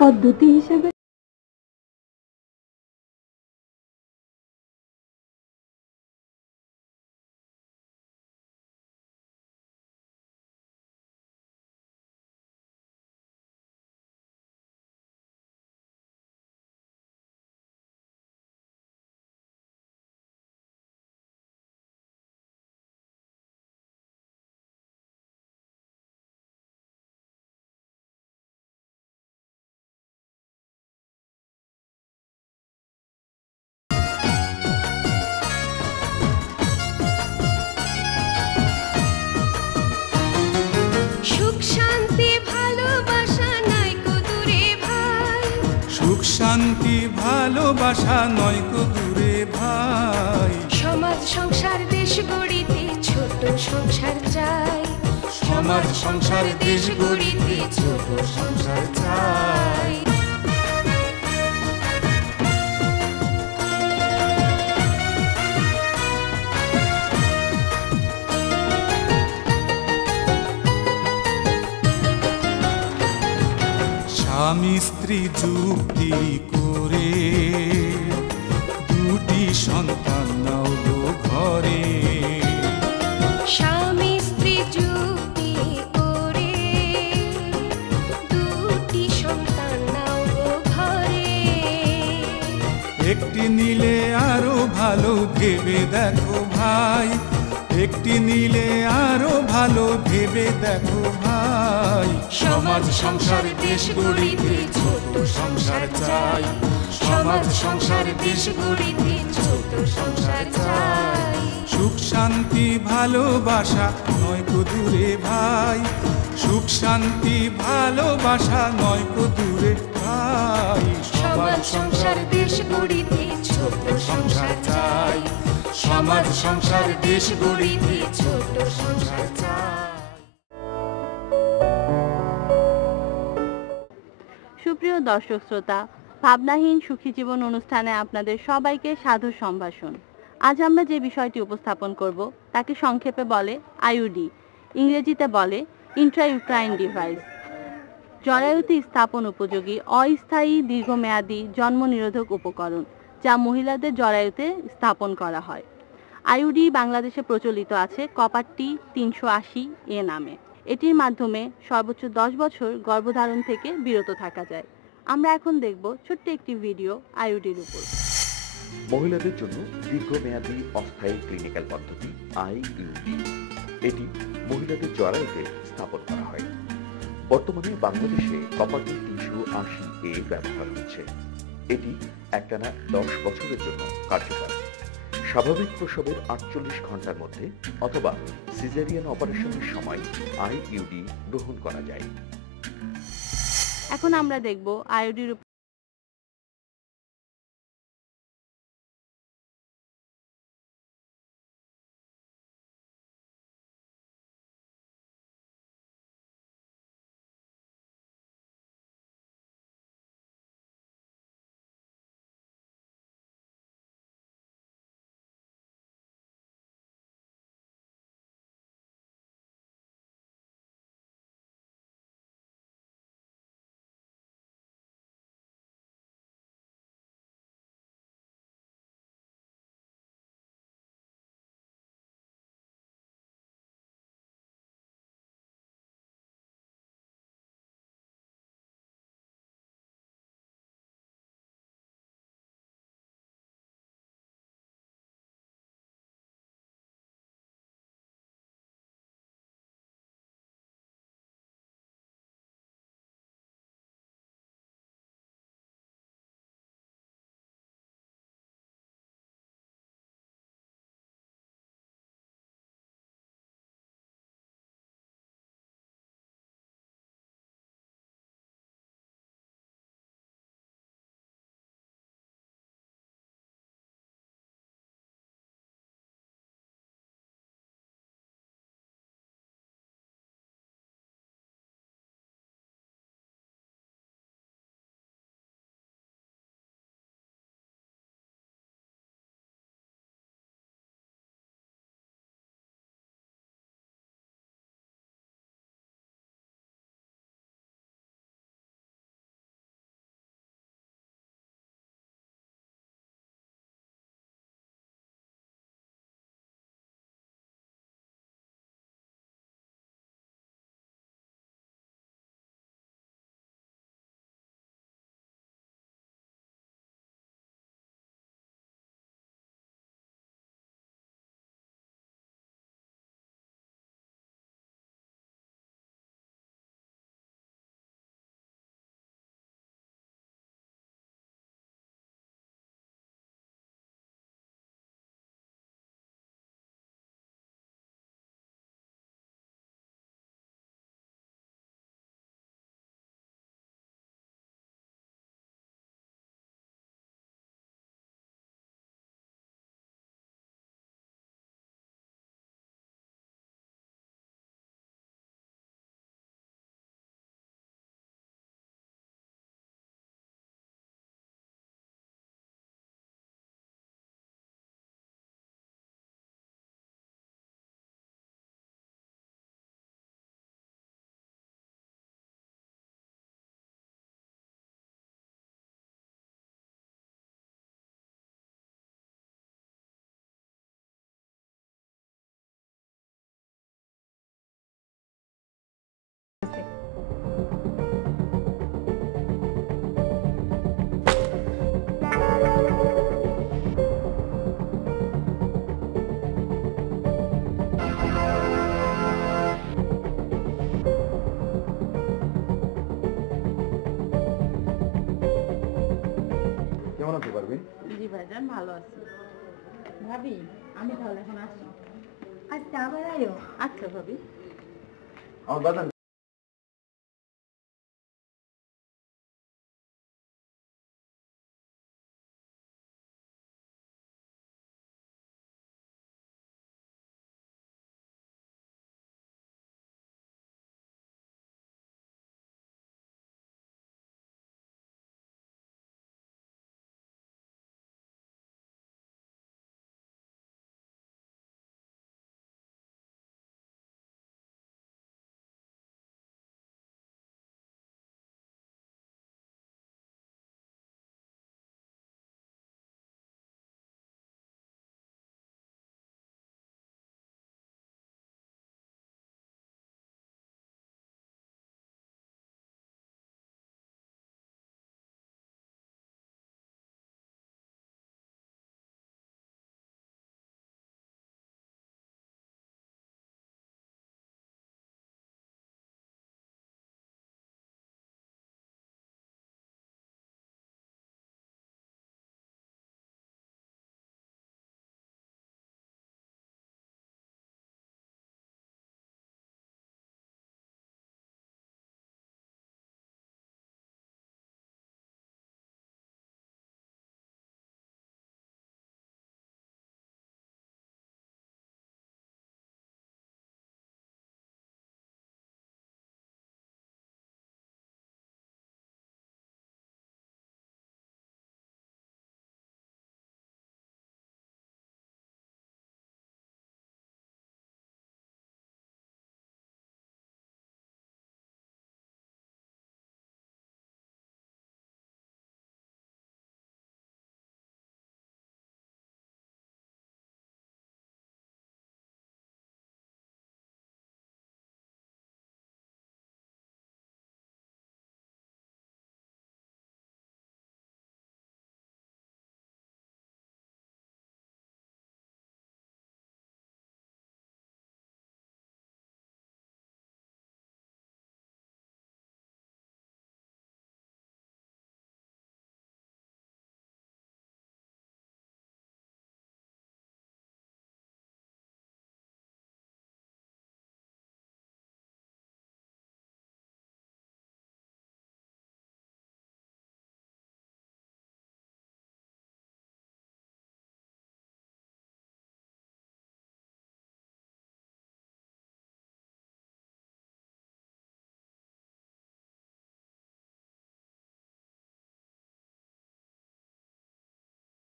পদ্ধতি হিসেবে সুখ শান্তি ভালোবাসা নয়কো দূরে ভাই। সমাজ সংসার দেশ গড়িতে ছোট সংসার চাই। সমাজ সংসার দেশ গড়িতে ছোট সংসার চাই। স্বামী স্ত্রী যুক্তি করে দুটি সন্তান নাও গো ঘরে। স্বামী স্ত্রী যুক্তি করে দুটি সন্তান নাও গো ঘরে। একটি নিলে আরো ভালো ভেবে দেখো ভাই। একটি নিলে আরো ভালো ভেবে দেখো ভাই। সমাজ সংসার দেশ গড়িতে ছোট সংসার চাই। সমাজ সংসার দেশ গড়িতে ছোট সংসার চাই। সুখ শান্তি ভালোবাসা নয়কো দূরে ভাই। সুখ শান্তি ভালোবাসা নয়কো দূরে ভাই। সমাজ সংসার দেশ গড়িতে ছোট সংসার চাই। সমাজ সংসার দেশ গড়িতে ছোট সংসার চাই। সুপ্রিয় দর্শক শ্রোতা, ভাবনাহীন সুখী জীবন অনুষ্ঠানে আপনাদের সবাইকে সাদর সম্ভাষণ। আজ আমরা যে বিষয়টি উপস্থাপন করব তাকে সংক্ষেপে বলে আইইউডি, ইংরেজিতে বলে ইন্ট্রাইউট্রাইন ডিভাইস। জরায়ুতে স্থাপন উপযোগী অস্থায়ী দীর্ঘমেয়াদী জন্ম নিরোধক উপকরণ, যা মহিলাদের জরায়ুতে স্থাপন করা হয়। আইইউডি বাংলাদেশে প্রচলিত আছে কপার টি 380 এ নামে। এটির মাধ্যমে সর্বোচ্চ 10 বছর গর্ভধারণ থেকে বিরত থাকা যায়। আমরা এখন দেখব ছোট্ট একটি ভিডিও আইইউডির উপর। মহিলাদের জন্য দীর্ঘমেয়াদী অস্থায়ী ক্লিনিক্যাল পদ্ধতি আইইউডি। এটি মহিলাদের জরায়ুতে স্থাপন করা হয়। বর্তমানে বাংলাদেশে কপার টি 380 এ ব্যবহার হচ্ছে। এটি একটানা 10 বছরের জন্য কার্যকর। স্বাভাবিক প্রসবের 48 ঘন্টার মধ্যে অথবা সিজারিয়ান অপারেশনের সময় আইইউডি গ্রহণ করা যায়। এখন আমরা দেখব আইইউডির উপর আছো পারবেন? জি ভাইজান, ভালো আছি। ভাবি, আমি তাহলে এখন আসি। আচ্ছা আবার আয়ো। আচ্ছা ভাবি। আমার বাদাম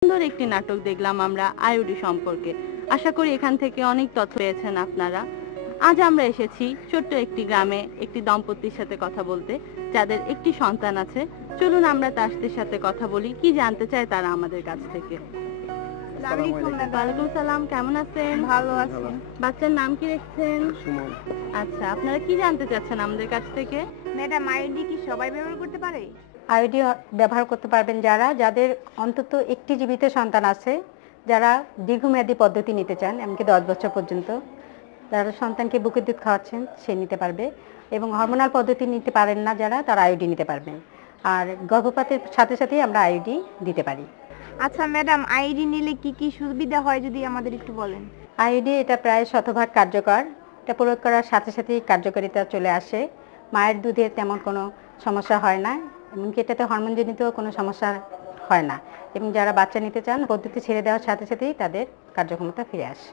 সুন্দর একটি নাটক দেখলাম আমরা আইওডি সম্পর্কে। আশা করি এখান থেকে অনেক তথ্য পেয়েছেন আপনারা। আজ আমরা এসেছি ছোট্ট একটি গ্রামে একটি দম্পতির সাথে কথা বলতে, যাদের একটি সন্তান আছে। চলুন আমরা তাদের সাথে কথা বলি, কি জানতে চায় তারা আমাদের কাছ থেকে। ওয়ালাইকুম সালাম, কেমন আছেন? ভালো আছি। বাচ্চার নাম কি রেখেছেন? সুমন। আচ্ছা, আপনারা কি জানতে চাচ্ছেন আমাদের কাছ থেকে? ম্যাডাম আইডি কি সবাই ব্যবহার করতে পারে? আইডি ব্যবহার করতে পারবেন যাদের অন্তত একটি জীবিত সন্তান আছে, যারা দীর্ঘমেয়াদী পদ্ধতি নিতে চান, এমনকি 10 বছর পর্যন্ত, যারা সন্তানকে বুকের দুধ খাওয়াচ্ছেন সে নিতে পারবে, এবং হরমোনাল পদ্ধতি নিতে পারেন না যারা, তারা আইডি নিতে পারবেন। আর গর্ভপাতের সাথে সাথেই আমরা আইডি দিতে পারি। আচ্ছা ম্যাডাম, আইডি নিলে কি কি সুবিধা হয় যদি আমাদের একটু বলেন? আইডি এটা প্রায় 100% কার্যকর। এটা প্রয়োগ করার সাথে সাথেই কার্যকারিতা চলে আসে। মায়ের দুধে তেমন কোনো সমস্যা হয় না, এমনকি এটাতে হরমোনজনিত কোনো সমস্যা হয় না, এবং যারা বাচ্চা নিতে চান পদ্ধতি ছেড়ে দেওয়ার সাথে সাথেই তাদের কার্যক্ষমতা ফিরে আসে।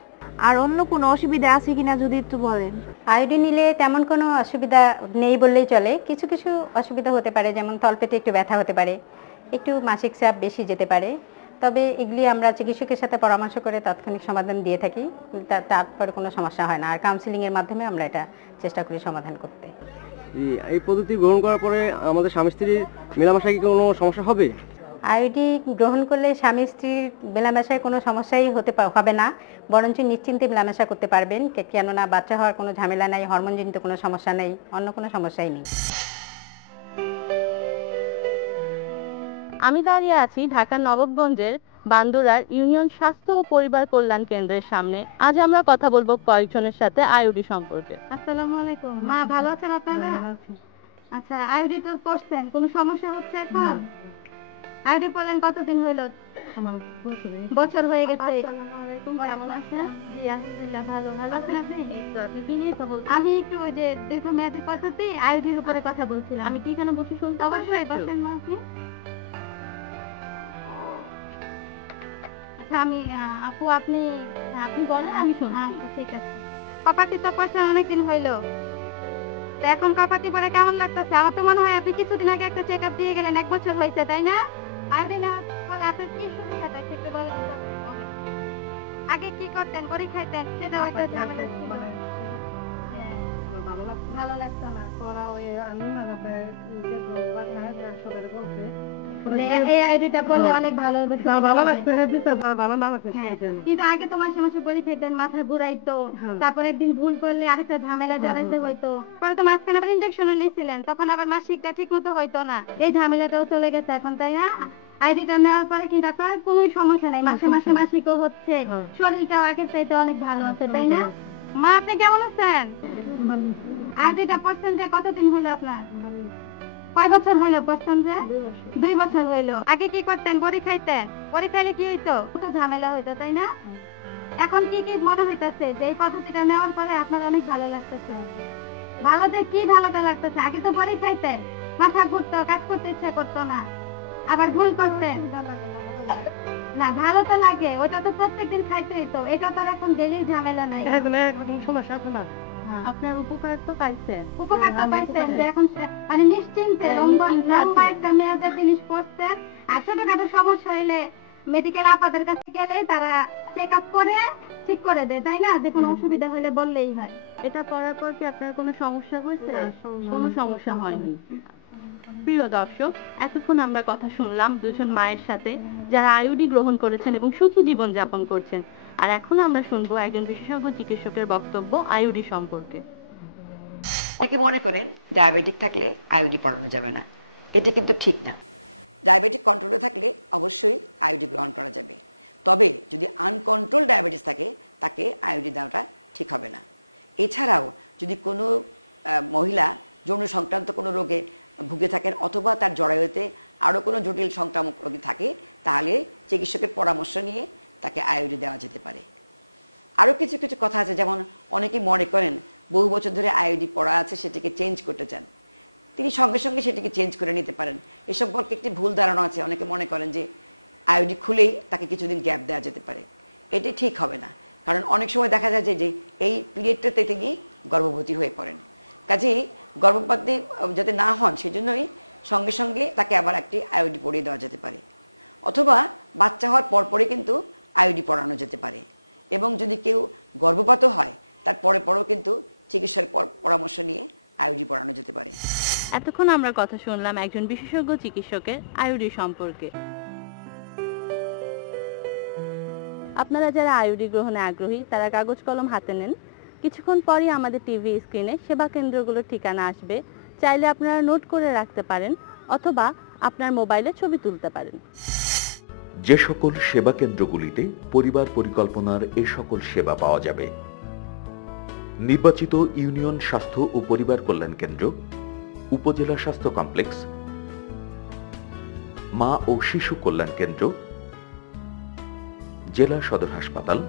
আর অন্য কোনো অসুবিধা আছে কিনা যদি একটু বলেন? আইডি নিলে তেমন কোনো অসুবিধা নেই বললেই চলে। কিছু কিছু অসুবিধা হতে পারে, যেমন তলপেটে একটু ব্যথা হতে পারে, একটু মাসিক চাপ বেশি যেতে পারে, তবে এগুলি আমরা চিকিৎসকের সাথে পরামর্শ করে তাৎক্ষণিক সমাধান দিয়ে থাকি। তারপরে কোনো সমস্যা হয় না, আর কাউন্সিলিংয়ের মাধ্যমে আমরা এটা চেষ্টা করি সমাধান করতে। এই পদ্ধতি গ্রহণ করার পরে আমাদের স্বামী স্ত্রীর মেলামেশায় কি কোনো সমস্যা হবে? আইডি গ্রহণ করলে স্বামী স্ত্রীর মেলামেশায় কোনো সমস্যাই হবে না, বরঞ্চ নিশ্চিন্তে মেলামেশা করতে পারবেন, কেননা বাচ্চা হওয়ার কোনো ঝামেলা নাই, হরমোনজনিত কোনো সমস্যা নেই, অন্য কোনো সমস্যাই নেই। আমি দাঁড়িয়ে আছি ঢাকার নবাবগঞ্জের বান্দুরার ইউনিয়ন স্বাস্থ্য ও পরিবার কল্যাণ কেন্দ্রের সামনে। আজ আমরা কথা বলবো কয়েকজনের সাথে আইওডি সম্পর্কে। আসসালামু আলাইকুম মা, ভালো আছেন আপনারা? আচ্ছা, আইওডি তো করছেন, কোনো সমস্যা হচ্ছে এখন? আইডি করলেন কতদিন হইল? বছর হয়ে গেছে। কেমন আছেন? জি আলহামদুলিল্লাহ ভালো। ভালো আছেন আপনি? এই তো আপনি কি নিয়ে কথা বলছেন? আমি একটু ওই যে দীর্ঘমেয়াদী পদ্ধতি আইডির উপরে কথা বলছিলাম। আমি কি এখানে বসে শুনতে অবশ্যই বসেন মা আপনি। আচ্ছা আমি আপু আপনি আপনি বলেন আমি শুনছি। আচ্ছা ঠিক আছে। কপাটি তো করছেন অনেকদিন হইলো। তো এখন কপাটি পরে কেমন লাগতেছে? আমার তো মনে হয় আপনি কিছুদিন আগে একটা চেক আপ দিয়ে গেলেন, 1 বছর হয়েছে তাই না? আইডি না বলে আপনার কি সুবিধাটা একটু বলেন তো। আগে কি করতেন? বড়ি খাইতেন? সেটা একটা ঝামেলা ছিল। ভালো লাগতো না। এই আইডিটা বললে অনেক ভালো হবে। হ্যাঁ, কিন্তু আগে তো মাসে মাসে বড়ি খেতেন, মাথা ঘুরাইতো, তারপরে একদিন ভুল করলে আরেকটা ঝামেলা জড়াইতে হইতো, পরে তো মাঝখানে আবার ইনজেকশনও নিয়েছিলেন, তখন আবার মাসিকটা ঠিক মতো হইতো না। এই ঝামেলাটাও চলে গেছে এখন তাই না? আইডিটা নেওয়ার পরে কিন্তু আপনার কোনো সমস্যা নাই, মাসে মাসে মাসিকও হচ্ছে, শরীরটাও আগের চাইতে অনেক ভালো আছে তাই না? মা আপনি কেমন আছেন? আইডিটা পড়ছেন যে কতদিন হলো আপনার? কয় বছর হইলো পড়ছেন যে? 2 বছর হইলো। আগে কি করতেন? বড়ি খাইতেন? বড়ি খাইলে কি হইতো? কত ঝামেলা হইতো তাই না? এখন কি কি মনে হইতাছে যে এই পদ্ধতিটা নেওয়ার পরে আপনার অনেক ভালো লাগতেছে? ভালোতে কি ভালোটা লাগতেছে? আগে তো বড়ি খাইতেন, মাথা ঘুরতো, কাজ করতে ইচ্ছা করতো না, আবার ভুল করতেন। না ভালো তো লাগে, ওটা তো প্রত্যেকদিন খাইতে হইতো, এটা তো আর এখন ডেইলি ঝামেলা নাই। আপনার উপকার তো পাইছেন। উপকার তো পাইছেন যে এখন মানে নিশ্চিন্তে লম্বা একটা মেয়াদের জিনিস করছেন। আর ছোটখাটো সমস্যা হইলে মেডিকেল আপাদের কাছে গেলে তারা চেক আপ করে ঠিক করে দেয় তাই না? যে কোনো অসুবিধা হলে বললেই হয়। এটা করার পর কি আপনার কোনো সমস্যা হয়েছে? কোনো সমস্যা হয়নি। প্রিয় দর্শক, এতক্ষণ আমরা কথা শুনলাম দুজন মায়ের সাথে যারা আইইউডি গ্রহণ করেছেন এবং সুখী জীবন যাপন করছেন। আর এখন আমরা শুনবো একজন বিশেষজ্ঞ চিকিৎসকের বক্তব্য আইইউডি সম্পর্কে। অনেকে মনে করেন ডায়াবেটিক থাকলে আইওডি পড়ানো যাবে না, এটা কিন্তু ঠিক না। এতক্ষণ আমরা কথা শুনলাম একজন বিশেষজ্ঞ চিকিৎসকের আইইউডি সম্পর্কে। আপনারা যারা আইইউডি গ্রহণে আগ্রহী তারা কাগজ কলম হাতে নেন। কিছুক্ষণ পরই আমাদের টিভি স্ক্রিনে সেবা কেন্দ্রগুলোর ঠিকানা আসবে। চাইলে আপনারা নোট করে রাখতে পারেন অথবা আপনার মোবাইলে ছবি তুলতে পারেন। যে সকল সেবা কেন্দ্রগুলিতে পরিবার পরিকল্পনার এ সকল সেবা পাওয়া যাবে: নির্বাচিত ইউনিয়ন স্বাস্থ্য ও পরিবার কল্যাণ কেন্দ্র, উপজেলা স্বাস্থ্য কমপ্লেক্স, মা ও শিশু কল্যাণ কেন্দ্র, জেলা সদর হাসপাতাল,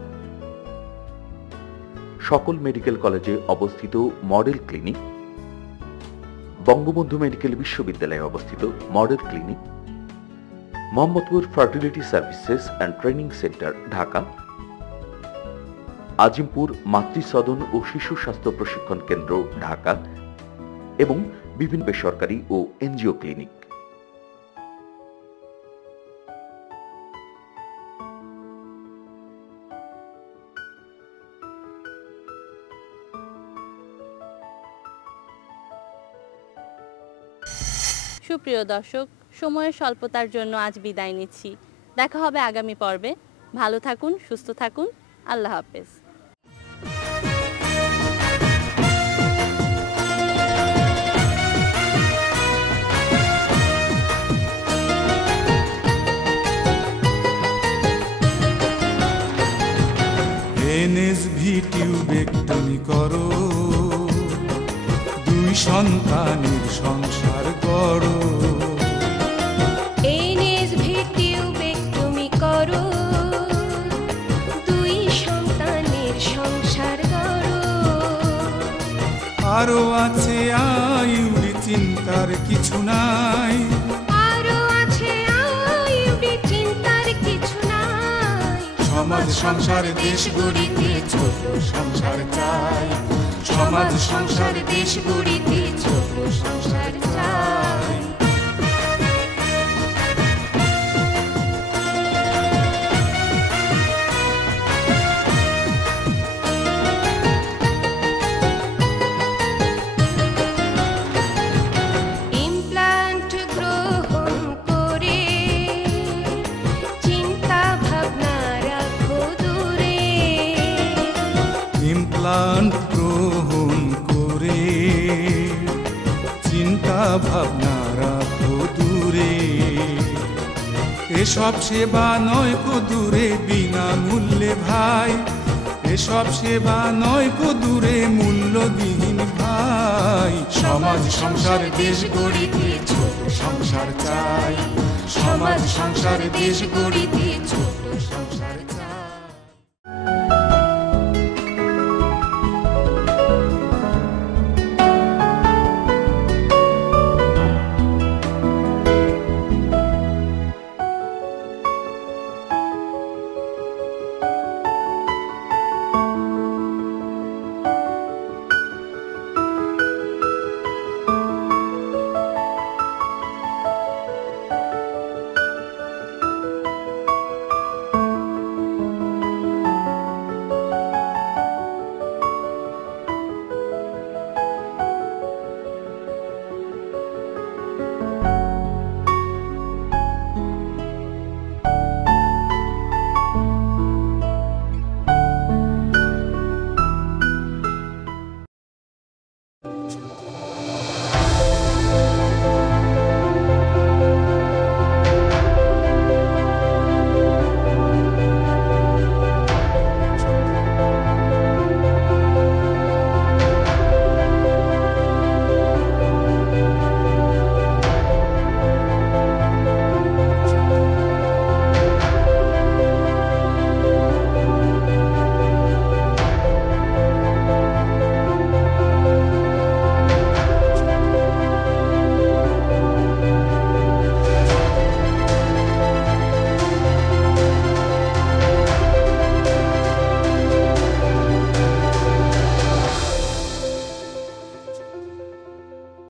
সকল মেডিকেল কলেজে অবস্থিত মডেল ক্লিনিক, বঙ্গবন্ধু মেডিকেল বিশ্ববিদ্যালয়ে অবস্থিত model clinic, Mohammadpur fertility services and training centre Dhaka, Azimpur মাতৃসদন ও শিশু স্বাস্থ্য প্রশিক্ষণ কেন্দ্র ঢাকা এবং বিভিন্ন বেসরকারি ও এনজিও ক্লিনিক। সুপ্রিয় দর্শক, সময়ের স্বল্পতার জন্য আজ বিদায় নিচ্ছি। দেখা হবে আগামী পর্বে। ভালো থাকুন, সুস্থ থাকুন। আল্লাহ হাফেজ। এনএসভি টিউবেক্টমি করো, 2 সন্তানের সংসার গড়ো। এনএসভি আরো আছে আইউডি, চিন্তার কিছু নাই। আরো আছে আইউডি, চিন্তার কিছু নাই। সমাজ সংসার দেশ গড়িতে ছোট সংসার চাই, সমাজ সংসার দেশ গড়িতে ছোট সংসার চাই। ইমপ্লান্ট গ্রহণ করে চিন্তা ভাবনা রাখো দূরে। ইমপ্লান্ট গ্রহণ করে চিন্তা ভাবনা রাখো দূরে। এসব সেবা নয় কো দূরে বিনামূল্যে ভাই, এসব সেবা নয় কো দূরে মূল্যবিহীন ভাই। সমাজ সংসার দেশ গড়িতে ছোট সংসার চাই, সমাজ সংসার দেশ গড়িতে ছোট সংসার চাই।